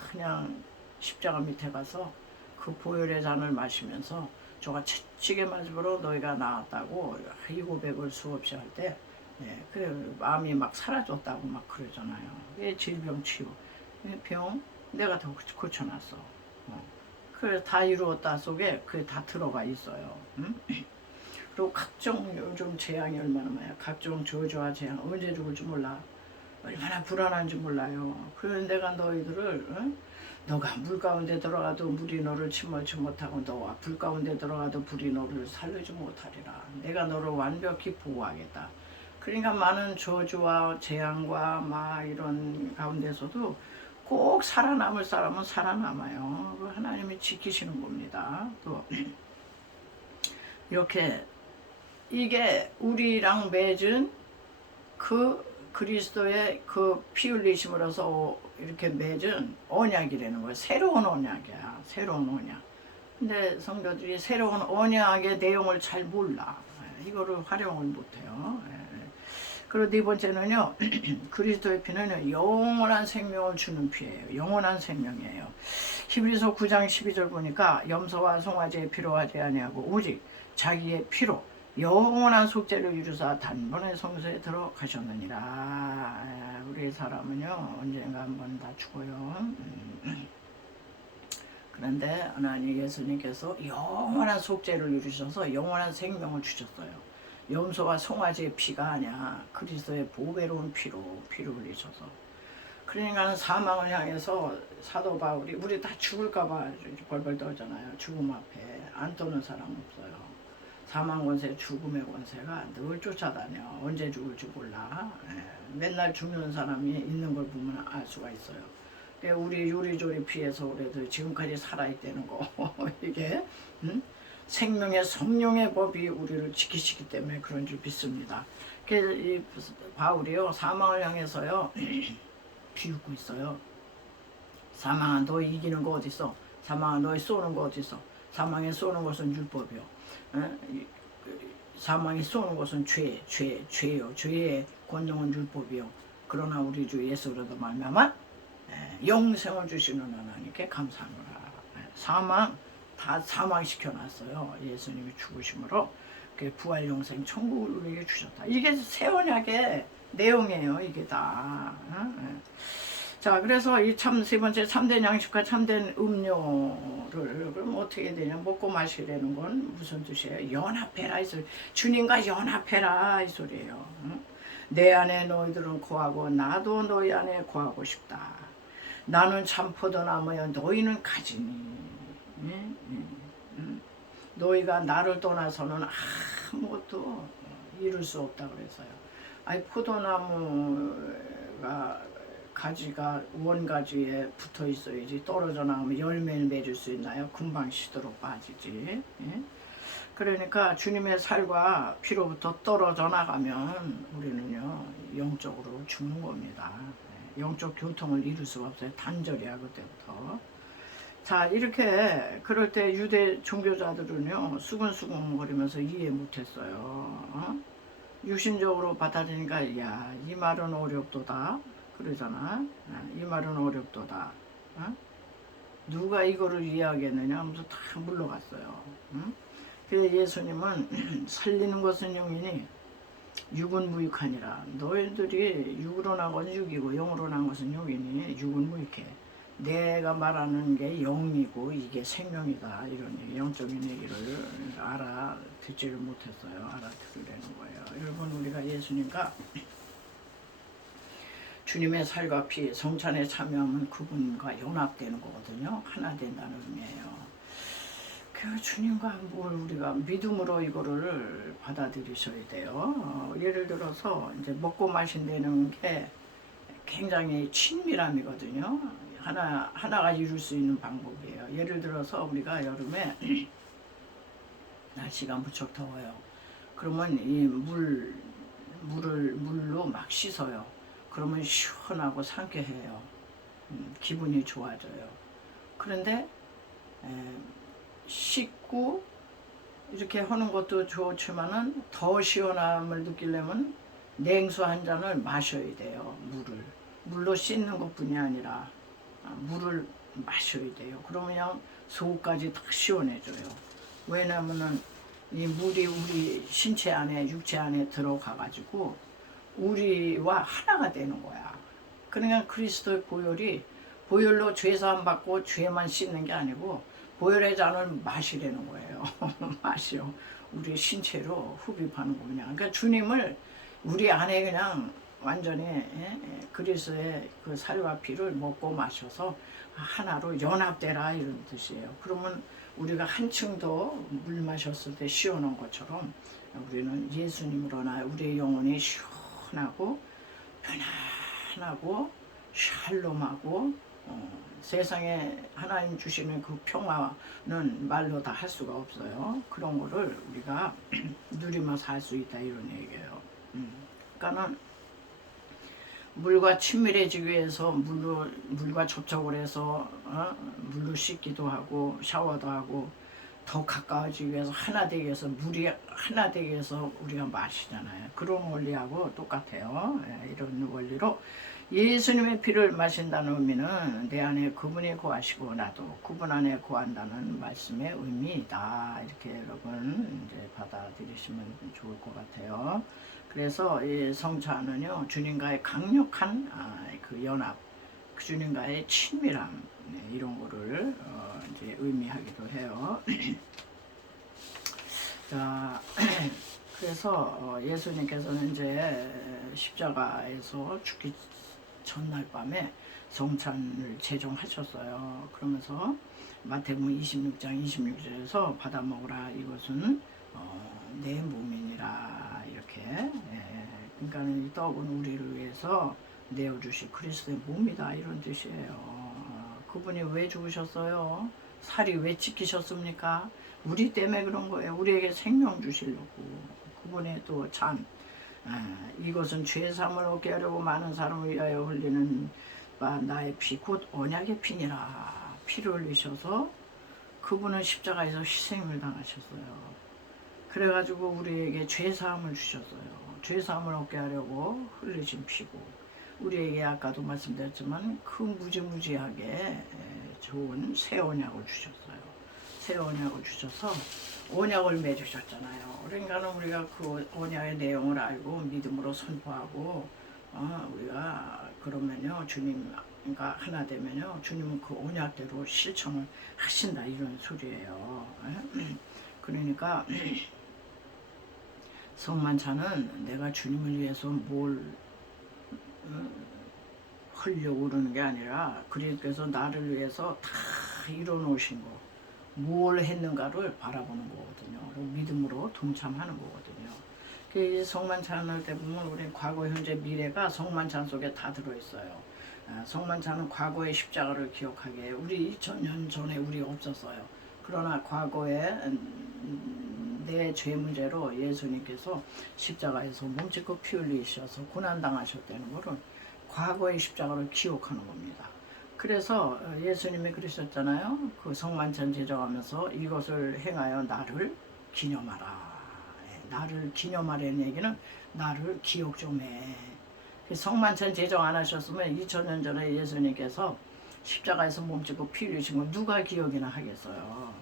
그냥 십자가 밑에 가서 그 보혈의 잔을 마시면서 저가 채찍에 맞으므로 너희가 나았다고 이 고백을 수없이 할 때, 예. 그 마음이 막 사라졌다고 막 그러잖아요. 예. 질병 치유, 병 내가 다 고쳐놨어. 그래 다 이루었다 속에 그게 다 들어가 있어요. 응? 그리고 각종 요즘 재앙이 얼마나 많아요. 각종 저주와 재앙 언제 죽을지 몰라. 얼마나 불안한지 몰라요. 그래서 내가 너희들을 응? 너가 물 가운데 들어가도 물이 너를 침몰치 못하고 너와 불 가운데 들어가도 불이 너를 살리지 못하리라. 내가 너를 완벽히 보호하겠다. 그러니까 많은 저주와 재앙과 막 이런 가운데서도 꼭 살아남을 사람은 살아남아요. 그 하나님이 지키시는 겁니다. 또 이렇게 이게 우리랑 맺은 그 그리스도의 그 피 흘리심으로서 이렇게 맺은 언약이라는 거예요. 새로운 언약이야. 새로운 언약. 근데 성도들이 새로운 언약의 내용을 잘 몰라. 이거를 활용을 못해요. 그리고 네 번째는요. 그리스도의 피는 영원한 생명을 주는 피예요. 영원한 생명이에요. 히브리서 9장 12절 보니까 염소와 송아지의 피로 하지 아니하고 오직 자기의 피로 영원한 속죄를 이루사 단번에 성소에 들어가셨느니라. 우리 사람은요 언젠가 한번 다 죽어요. 그런데 하나님 예수님께서 영원한 속죄를 이루셔서 영원한 생명을 주셨어요. 염소와 송아지의 피가 아니야. 그리스도의 보배로운 피를 흘리셔서. 그러니까 사망을 향해서 사도 바울이 우리 다 죽을까봐 벌벌 떨잖아요. 죽음 앞에 안 떠는 사람 없어요. 사망 권세, 죽음의 권세가 늘 쫓아다녀. 언제 죽을지 몰라. 맨날 죽는 사람이 있는 걸 보면 알 수가 있어요. 우리 요리조리 피해서 그래도 지금까지 살아있다는 거 이게 생명의 성령의 법이 우리를 지키시기 때문에 그런 줄 믿습니다. 그래서 이 바울이요 사망을 향해서요 비웃고 있어요. 사망아 너 이기는 거 어딨어? 사망아 너희 쏘는 거 어딨어? 사망에 쏘는 것은 율법이요. 사망이 쏘는 것은 죄요. 죄의 권능은 율법이요. 그러나 우리 주 예수로도 말미암아 영생을 주시는 하나님께 감사하노라. 사망 다 사망시켜놨어요. 예수님이 죽으심으로 부활 영생 천국을 우리에게 주셨다. 이게 새 언약의 내용이에요. 이게 다. 자 그래서 이 세 번째 참된 양식과 참된 음료를 그럼 어떻게 해야 되냐. 먹고 마시라는 건 무슨 뜻이에요? 연합해라 이 소리. 주님과 연합해라 이 소리예요. 내 안에 너희들은 거하고 나도 너희 안에 거하고 싶다. 나는 참 포도나무여 너희는 가지니. 너희가 나를 떠나서는 아무것도 이룰 수 없다 그랬어요. 아니 포도나무가 가지가 원가지에 붙어 있어야지 떨어져 나가면 열매를 맺을 수 있나요? 금방 시들어 빠지지. 그러니까 주님의 살과 피로부터 떨어져 나가면 우리는요 영적으로 죽는 겁니다. 영적 교통을 이룰 수가 없어요. 단절이야 그때부터. 자 이렇게 그럴 때 유대 종교자들은요 수근수근거리면서 이해 못했어요. 육신적으로 받아들이니까 야 이 말은 어렵도다 그러잖아. 이 말은 어렵도다. 누가 이거를 이해하겠느냐 하면서 다 물러갔어요. 그래서 예수님은 살리는 것은 영이니 육은 무익하니라. 너희들이 육으로 난 것은 육이고 영으로 난 것은 영이니 육은 무익해. 내가 말하는 게 영이고 이게 생명이다. 이런 얘기, 영적인 얘기를 알아듣지를 못했어요. 알아들으려는 거예요. 여러분 우리가 예수님과 주님의 살과 피 성찬에 참여하면 그분과 연합되는 거거든요. 하나 된다는 의미예요. 그 주님과 뭘 우리가 믿음으로 이거를 받아들이셔야 돼요. 예를 들어서 이제 먹고 마신다는 게 굉장히 친밀함이거든요. 하나가 이룰 수 있는 방법이에요. 예를 들어서 우리가 여름에 날씨가 무척 더워요. 그러면 이 물로 막 씻어요. 그러면 시원하고 상쾌해요. 기분이 좋아져요. 그런데 씻고 이렇게 하는 것도 좋지만은 더 시원함을 느끼려면 냉수 한 잔을 마셔야 돼요. 물로 씻는 것뿐이 아니라 물을 마셔야 돼요. 그러면 그냥 속까지 딱 시원해져요. 왜냐면은 이 물이 우리 신체 안에 육체 안에 들어가 가지고 우리와 하나가 되는 거야. 그러니까 그리스도의 보혈로 죄 사함 받고 죄만 씻는 게 아니고 보혈의 잔을 마시라는 거예요. 마셔. 우리 신체로 흡입하는 거냐. 그러니까 주님을 우리 안에 그냥 완전히 그리스도의 그 살과 피를 먹고 마셔서 하나로 연합되라 이런 뜻이에요. 그러면 우리가 한층 더 물 마셨을 때 시원한 것처럼 우리는 예수님으로나 우리의 영혼이 시원하고 편안하고 샬롬하고 세상에 하나님 주시는 그 평화는 말로 다 할 수가 없어요. 그런 거를 우리가 누리면서 할 수 있다 이런 얘기예요. 그러니까는 물과 친밀해지기 위해서 물과 접촉을 해서 물로 씻기도 하고 샤워도 하고 더 가까워지기 위해서 하나 되기 위해서 물이 하나 되기 위해서 우리가 마시잖아요. 그런 원리하고 똑같아요. 이런 원리로 예수님의 피를 마신다는 의미는 내 안에 그분이 거하시고 나도 그분 안에 거한다는 말씀의 의미이다. 이렇게 여러분 이제 받아들이시면 좋을 것 같아요. 그래서 이 성찬은요 주님과의 강력한 그 연합, 주님과의 친밀함 이런 거를 이제 의미하기도 해요. 자, 그래서 예수님께서는 이제 십자가에서 죽기 전날 밤에 성찬을 제정하셨어요. 그러면서 마태복음 26장 26절에서 받아 먹으라 이것은 내 몸이니라 이렇게. 그러니까 이 떡은 우리를 위해서 내어주신 그리스도의 몸이다 이런 뜻이에요. 그분이 왜 죽으셨어요? 살이 왜 찢기셨습니까? 우리 때문에 그런 거예요. 우리에게 생명 주시려고. 그분의 또 잔. 이것은 죄사함을 얻게 하려고 많은 사람을 위하여 흘리는 바 나의 피 곧 언약의 피니라. 피를 흘리셔서 그분은 십자가에서 희생을 당하셨어요. 그래가지고 우리에게 죄사함을 주셨어요. 죄사함을 얻게 하려고 흘리신 피고 우리에게 아까도 말씀드렸지만 그 무지무지하게 좋은 새 언약을 주셨어요. 새 언약을 주셔서 언약을 맺으셨잖아요. 그러니까 우리가 그 언약의 내용을 알고 믿음으로 선포하고 우리가 그러면요 주님과 하나 되면요 주님은 그 언약대로 실천을 하신다 이런 소리예요. 그러니까 성만찬은 내가 주님을 위해서 뭘 하려고 그러는 게 아니라 그리스도께서 나를 위해서 다 이뤄놓으신 거 뭘 했는가를 바라보는 거거든요. 믿음으로 동참하는 거거든요. 그 성만찬을 때 보면 우리 과거, 현재, 미래가 성만찬 속에 다 들어있어요. 성만찬은 과거의 십자가를 기억하게 우리 2000년 전에 우리 없었어요. 그러나 과거에 내 죄 문제로 예수님께서 십자가에서 몸짓고 피 흘리셔서 고난당하셨다는 것은 과거의 십자가를 기억하는 겁니다. 그래서 예수님이 그러셨잖아요. 그 성만찬 제정하면서 이것을 행하여 나를 기념하라. 나를 기념하라는 얘기는 나를 기억 좀 해. 성만찬 제정 안 하셨으면 2000년 전에 예수님께서 십자가에서 몸짓고 피 흘리신 걸 누가 기억이나 하겠어요.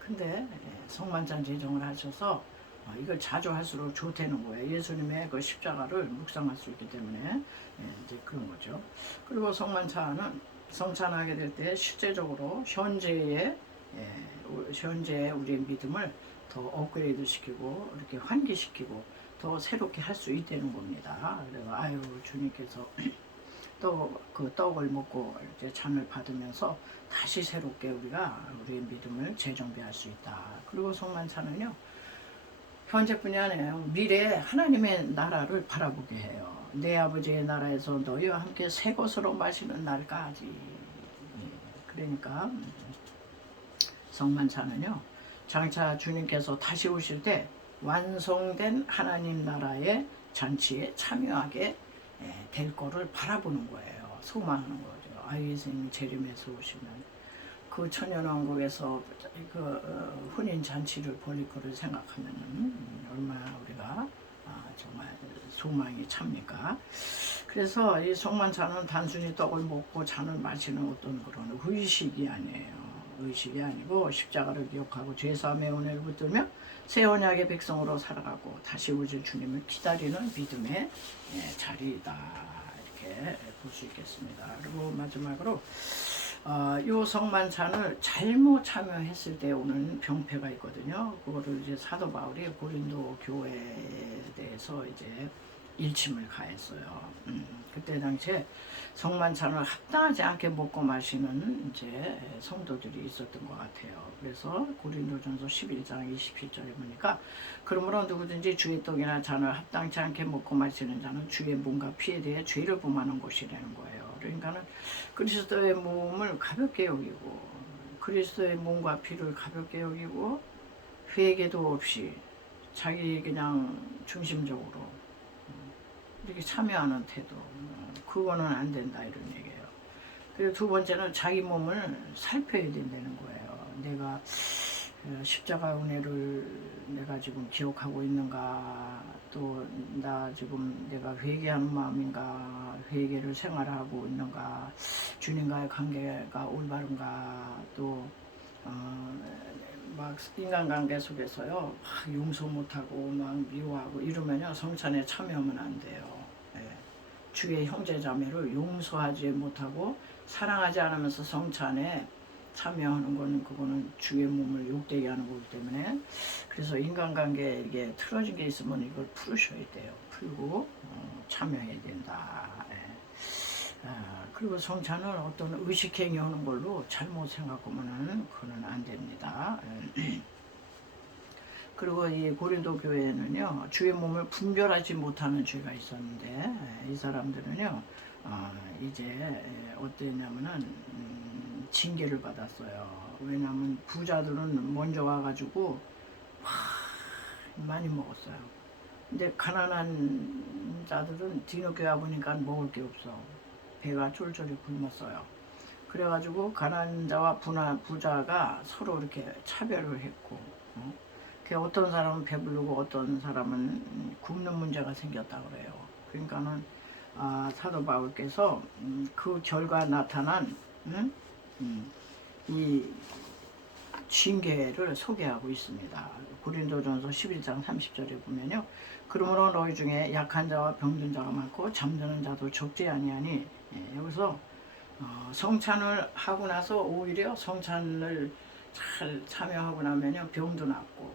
근데 성만찬 제정을 하셔서 이걸 자주 할수록 좋다는 거예요. 예수님의 그 십자가를 묵상할 수 있기 때문에 이제 그런 거죠. 그리고 성찬하게 될 때 실제적으로 현재의 우리의 믿음을 더 업그레이드 시키고 이렇게 환기시키고 더 새롭게 할 수 있다는 겁니다. 그래서 주님께서 또 그 떡을 먹고 이제 잔을 받으면서 다시 새롭게 우리가 우리의 믿음을 재정비할 수 있다. 그리고 성만찬은요 현재뿐이 아니에요. 미래에 하나님의 나라를 바라보게 해요. 내 아버지의 나라에서 너희와 함께 새 것으로 마시는 날까지. 그러니까 성만찬은요 장차 주님께서 다시 오실 때 완성된 하나님 나라의 잔치에 참여하게 될 거를 바라보는 거예요. 소망하는 거죠. 아유 예수님이 재림해서 오시면 그 천연왕국에서 혼인 잔치를 벌일 거를 생각하면 얼마나 우리가 정말 소망이 찹니까? 그래서 이 송만찬은 단순히 떡을 먹고 잔을 마시는 어떤 그런 의식이 아니에요. 의식이 아니고 십자가를 기억하고 죄사함의 은혜를 붙들며 새 언약의 백성으로 살아가고 다시 오실 주님을 기다리는 믿음의 자리이다. 이렇게 볼 수 있겠습니다. 그리고 마지막으로 요 성만찬을 잘못 참여했을 때 오는 병폐가 있거든요. 그거를 이제 사도 바울이 고린도 교회에 대해서 이제 일침을 가했어요. 그때 당시에 성만찬을 합당하지 않게 먹고 마시는 이제 성도들이 있었던 것 같아요. 그래서 고린도전서 11장 27절에 보니까 그러므로 누구든지 주의 떡이나 잔을 합당치 않게 먹고 마시는 자는 주의 몸과 피에 대해 죄를 범하는 것이라는 거예요. 그러니까는 그리스도의 몸을 가볍게 여기고 그리스도의 몸과 피를 가볍게 여기고 회개도 없이 자기 그냥 중심적으로 이렇게 참여하는 태도, 그거는 안 된다 이런 얘기예요. 그리고 두 번째는 자기 몸을 살펴야 된다는 거예요. 내가 십자가 은혜를 내가 지금 기억하고 있는가, 또 나 지금 내가 회개하는 마음인가, 회개를 생활하고 있는가, 주님과의 관계가 올바른가, 또 막 인간관계 속에서요 막 용서 못하고 막 미워하고 이러면요 성찬에 참여하면 안 돼요. 주의 형제자매를 용서하지 못하고 사랑하지 않으면서 성찬에 참여하는 거는 그거는 주의 몸을 욕되게 하는 거기 때문에, 그래서 인간관계에 이게 틀어진 게 있으면 이걸 풀으셔야 돼요. 풀고 참여해야 된다. 그리고 성찬을 어떤 의식행위 하는 걸로 잘못 생각하면은 그거는 안 됩니다. 그리고 이 고린도 교회에는요 주의 몸을 분별하지 못하는 죄가 있었는데 이 사람들은요 이제 어땠냐면은 징계를 받았어요. 왜냐하면 부자들은 먼저 와가지고 많이 먹었어요. 근데 가난한 자들은 뒤늦게 와보니까 먹을 게 없어. 배가 쫄쫄이 굶었어요. 그래가지고 가난한 자와 부자가 서로 이렇게 차별을 했고, 어떤 사람은 배부르고 어떤 사람은 굶는 문제가 생겼다 그래요. 그러니까는 사도 바울께서 그 결과 나타난 이 징계를 소개하고 있습니다. 고린도전서 11장 30절에 보면요. 그러므로 너희 중에 약한 자와 병든 자가 많고 잠드는 자도 적지 아니하니, 여기서 성찬을 하고 나서 오히려 성찬을 잘 참여하고 나면요 병도 낫고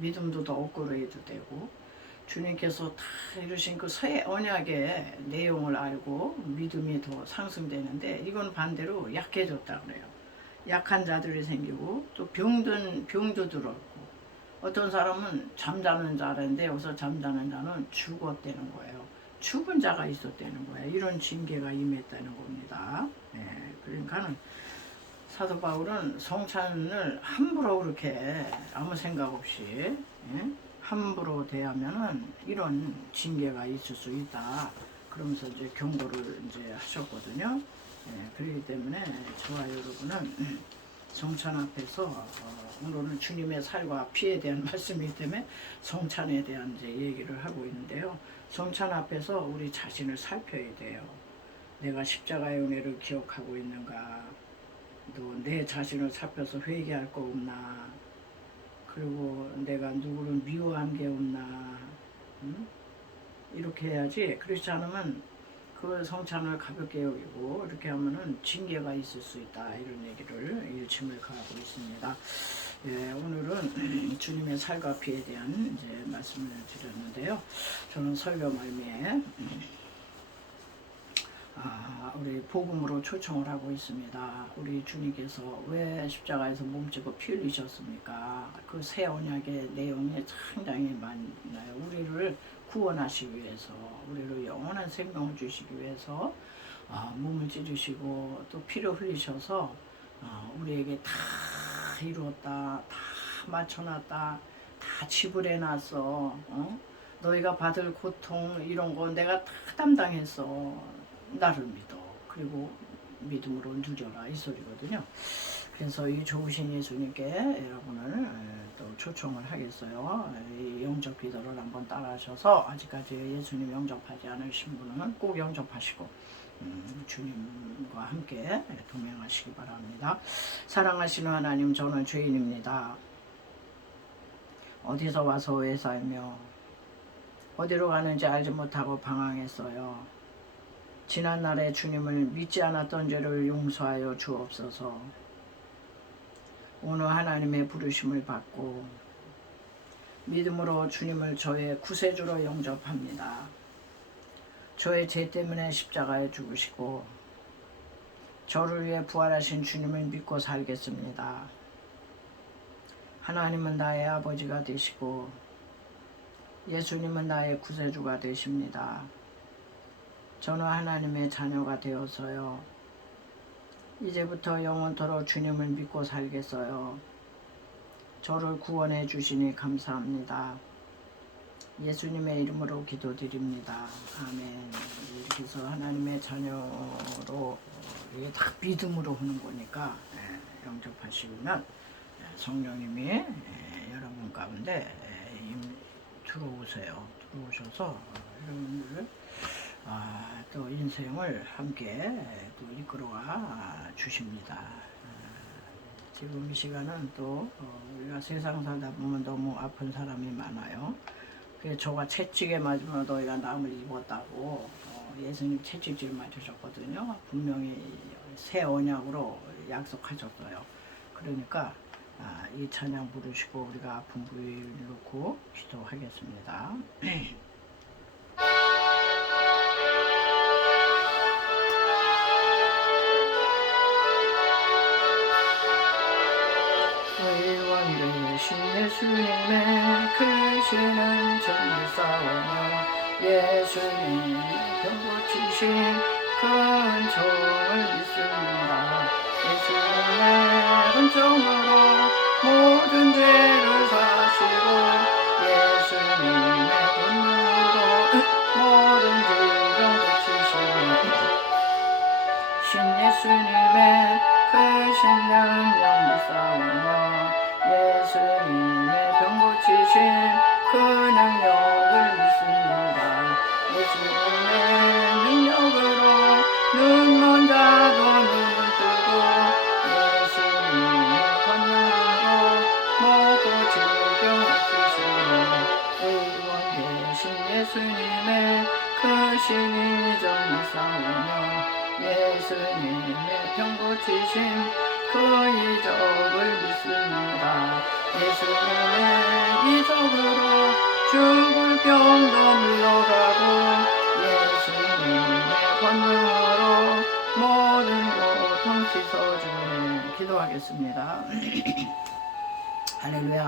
믿음도 더 업그레이드 되고 주님께서 다 이루신 그 새 언약의 내용을 알고 믿음이 더 상승되는데, 이건 반대로 약해졌다 그래요. 약한 자들이 생기고 또 병도 들었고, 어떤 사람은 잠자는 자인데 여기서 잠자는 자는 죽었다는 거예요. 죽은 자가 있었다는 거예요. 이런 징계가 임했다는 겁니다. 그러니까는 사도 바울은 성찬을 함부로 그렇게 아무 생각 없이 함부로 대하면은 이런 징계가 있을 수 있다. 그러면서 이제 경고를 이제 하셨거든요. 그렇기 때문에 저와 여러분은 성찬 앞에서 오늘은 주님의 살과 피에 대한 말씀이기 때문에 성찬에 대한 이제 얘기를 하고 있는데요. 성찬 앞에서 우리 자신을 살펴야 돼요. 내가 십자가의 은혜를 기억하고 있는가, 또 내 자신을 살펴서 회개할 거 없나, 그리고 내가 누구를 미워한 게 없나, 이렇게 해야지. 그렇지 않으면 그 성찬을 가볍게 여기고 이렇게 하면은 징계가 있을 수 있다, 이런 얘기를 일침을 가하고 있습니다. 오늘은 주님의 살과 피에 대한 이제 말씀을 드렸는데요. 저는 설교 말미에 우리 복음으로 초청을 하고 있습니다. 우리 주님께서 왜 십자가에서 몸지고 피 흘리셨습니까? 그 새 언약의 내용이 상당히 많아요. 우리를 구원하시기 위해서, 우리를 영원한 생명을 주시기 위해서 몸을 찢으시고 또 피를 흘리셔서 우리에게 다 이루었다, 다 맞춰놨다, 다 지불해놨어, 너희가 받을 고통 이런 거 내가 다 담당했어. 나를 믿어. 그리고 믿음으로 누려라 이 소리거든요. 그래서 이 좋으신 예수님께 여러분을 또 초청을 하겠어요. 이 영접 기도를 한번 따라하셔서 아직까지 예수님 영접하지 않으신 분은 꼭 영접하시고 주님과 함께 동행하시기 바랍니다. 사랑하시는 하나님, 저는 죄인입니다. 어디서 와서 왜 살며 어디로 가는지 알지 못하고 방황했어요. 지난날에 주님을 믿지 않았던 죄를 용서하여 주옵소서. 오늘 하나님의 부르심을 받고 믿음으로 주님을 저의 구세주로 영접합니다. 저의 죄 때문에 십자가에 죽으시고 저를 위해 부활하신 주님을 믿고 살겠습니다. 하나님은 나의 아버지가 되시고 예수님은 나의 구세주가 되십니다. 저는 하나님의 자녀가 되어서요. 이제부터 영원토록 주님을 믿고 살겠어요. 저를 구원해 주시니 감사합니다. 예수님의 이름으로 기도드립니다. 아멘. 이렇게 해서 하나님의 자녀로 이게 다 믿음으로 하는 거니까 영접하시면 성령님이 여러분 가운데 들어오세요. 들어오셔서 여러분들 또 인생을 함께 또 이끌어와 주십니다. 지금 이 시간은 또 우리가 세상 살다 보면 너무 아픈 사람이 많아요. 그래서 저가 채찍에 맞으면 너희가 남을 입었다고 예수님 채찍질 맞으셨거든요. 분명히 새 언약으로 약속하셨어요. 그러니까 이 찬양 부르시고 우리가 아픈 부위를 놓고 기도하겠습니다. 의원되신 예수님의 크시는 정을 싸우며 예수님의 병 고치신 큰 정을 믿습니다. 예수님의 은총으로 모든 죄를 사시고 예수님의 권능으로 모든 질병 고치시고 신 예수님의 크신 영영 믿사오며 예수님의 병 고치신 그 능력을 믿습니다. 예수님의 능력으로 눈먼 자도 눈을 뜨고 예수님의 권능으로 모두 질병 없으시고 의원 되신 예수님의 크신 이정 믿사오며 예수님의 병 고치신 그 이적을 믿습니다. 예수님의 이적으로 죽을 병도 물러가고 예수님의 권능으로 모든 고통 씻어주네. 기도하겠습니다. 할렐루야.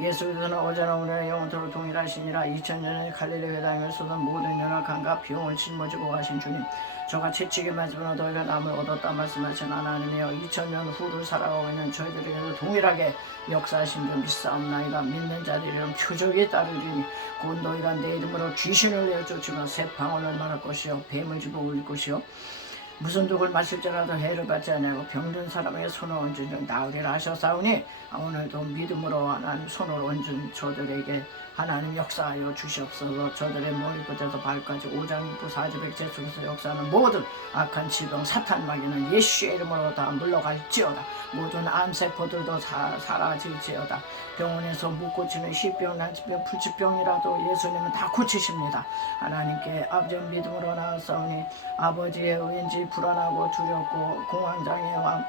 예수께서는 어제나 오늘나 영원토록 동일하시니라. 2000년의 갈릴리 회당을 쏟은 모든 연약함과 비용을 짊어지고 가신 주님, 저가 채찍에 맞으면 너희가 남을 얻었다 말씀하신 하나님이여, 2000년 후를 살아가고 있는 저희들에게도 동일하게 역사하신 줄 믿사옵나이다. 믿는 자들이란 표적이 따르리니 곧 너희가 내 이름으로 귀신을 내어 쫓으며 새 방언을 말할 것이요 뱀을 집어 올릴 것이요 무슨 독을 마실지라도 해를 받지 아니하고 병든 사람에게 손을 얹은 줄 나으리라 하셨사오니 오늘도 믿음으로 하나님 손을 얹은 저들에게 하나님 역사하여 주시옵소서. 저들의 머리부터 발까지 오장육부 사지백제 속에서 역사하는 모든 악한 질병 사탄 마귀는 예수의 이름으로 다 물러갈지어다. 모든 암세포들도 사라질지어다. 병원에서 못 고치는 시병, 난치병, 불치병이라도 예수님은 다 고치십니다. 하나님께 아버지 믿음으로 나아싸우니 아버지의 의인지 불안하고 두렵고 공황장애와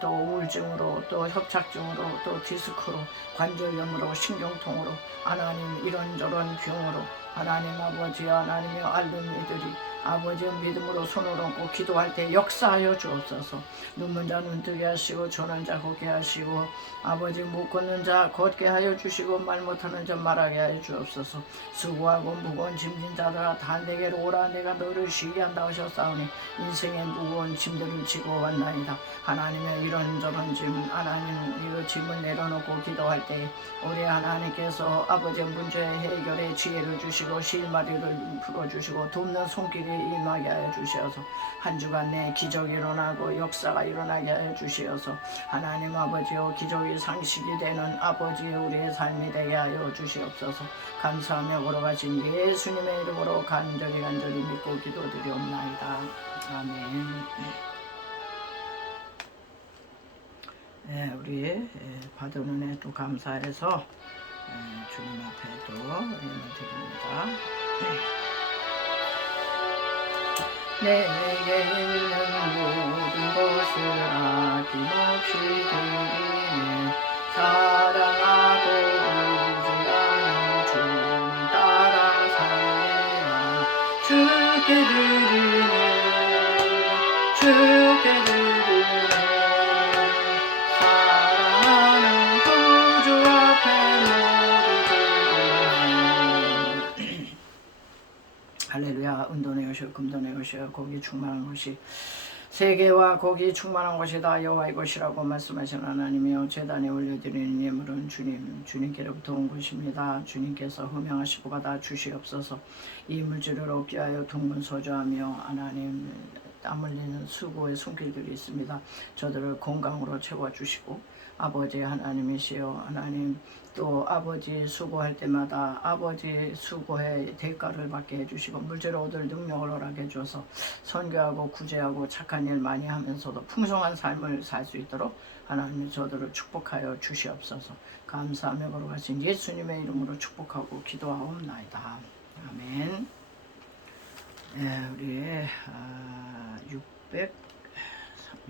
또 우울증으로 또 협착증으로 또 디스크로 관절염으로 신경통으로 하나님 이런저런 병으로 하나님 아버지와 하나님의 앓는 이들이 아버지 믿음으로 손을 얹고 기도할 때 역사하여 주옵소서. 눈먼 자 눈뜨게 하시고 조는 자 걷게 하시고 아버지 못 걷는 자 걷게 하여 주시고 말 못하는 자 말하게 하여 주옵소서. 수고하고 무거운 짐진 자들아 다 내게로 오라. 내가 너를 쉬게 한다 하셨사오니 인생의 무거운 짐들을 지고 왔나이다. 하나님의 이런저런 짐 하나님 이거 짐을 내려놓고 기도할 때 우리 하나님께서 아버지의 문제 해결에 지혜를 주시고 실마리를 풀어주시고 돕는 손길이 임하게 하여 주시어서 한 주간 내 기적이 일어나고 역사가 일어나게 하여 주시어서 하나님 아버지여 기적이 상식이 되는 아버지의 우리의 삶이 되게 하여 주시옵소서. 감사하며 걸어가신 예수님의 이름으로 간절히 믿고 기도드리옵나이다. 아멘. 우리 받은 은혜 또 감사해서 주님 앞에 또 은혜를 드립니다. 내게 있는 모든 것을 아낌없이 드리네. 사랑하고 무지하는 주님 따라 살리라. 주께 드리네. 주께 드리네. 사랑하는 구주 앞에 모두 드리네. 할렐루야. 은돈의 것이요 금돈의 것이요 고기 충만한 것이 세계와 고기 충만한 것이다. 여호와의 것이라고 말씀하신 하나님이여 제단에 올려드리는 예물은 주님께로부터 온 것입니다. 주님께서 허명하시고 받아 주시옵소서. 이 물질을 얻게 하여 동분서주하며 하나님 땀 흘리는 수고의 손길들이 있습니다. 저들을 건강으로 채워주시고 아버지 하나님이시여 하나님 또 아버지 수고할 때마다 아버지 수고의 대가를 받게 해주시고 물질을 얻을 능력을 허락해 주어서 선교하고 구제하고 착한 일 많이 하면서도 풍성한 삶을 살 수 있도록 하나님 저들을 축복하여 주시옵소서. 감사하며 걸어가신 예수님의 이름으로 축복하고 기도하옵나이다. 아멘. 우리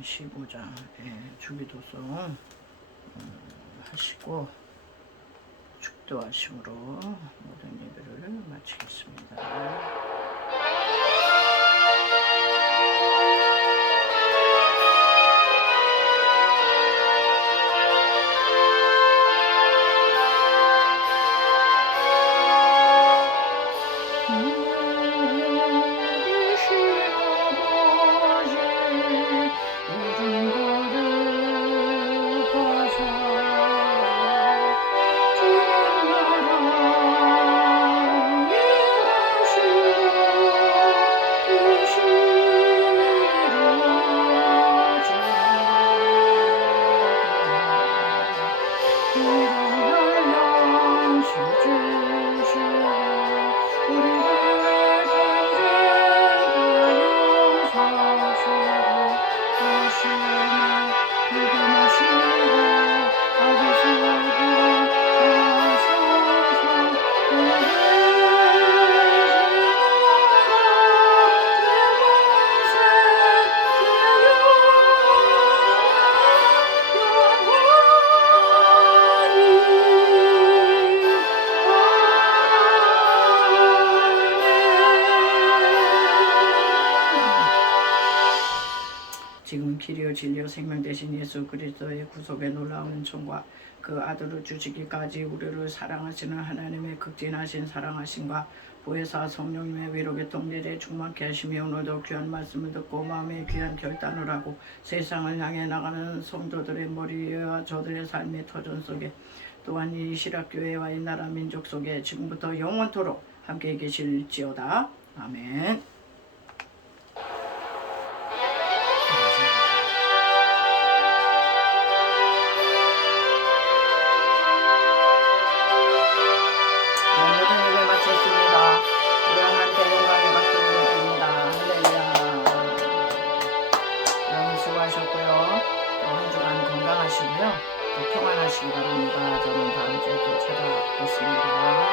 635장 주기도송 하시고 축도하심으로 모든 예배를 마치겠습니다. 지금 길이요 진리요 생명 되신 예수 그리스도의 구속의 놀라운 은총과 그 아들을 주시기까지 우리를 사랑하시는 하나님의 극진하신 사랑하심과 보혜사 성령님의 위로의 동일에 충만케 하시며 오늘도 귀한 말씀을 듣고 마음의 귀한 결단을 하고 세상을 향해 나가는 성도들의 머리와 저들의 삶의 터전 속에 또한 이 시락교회와 이 나라 민족 속에 지금부터 영원토록 함께 계실지어다. 아멘. 건강하시고요. 평안하시기 바랍니다. 저는 다음 주에 또 찾아뵙겠습니다.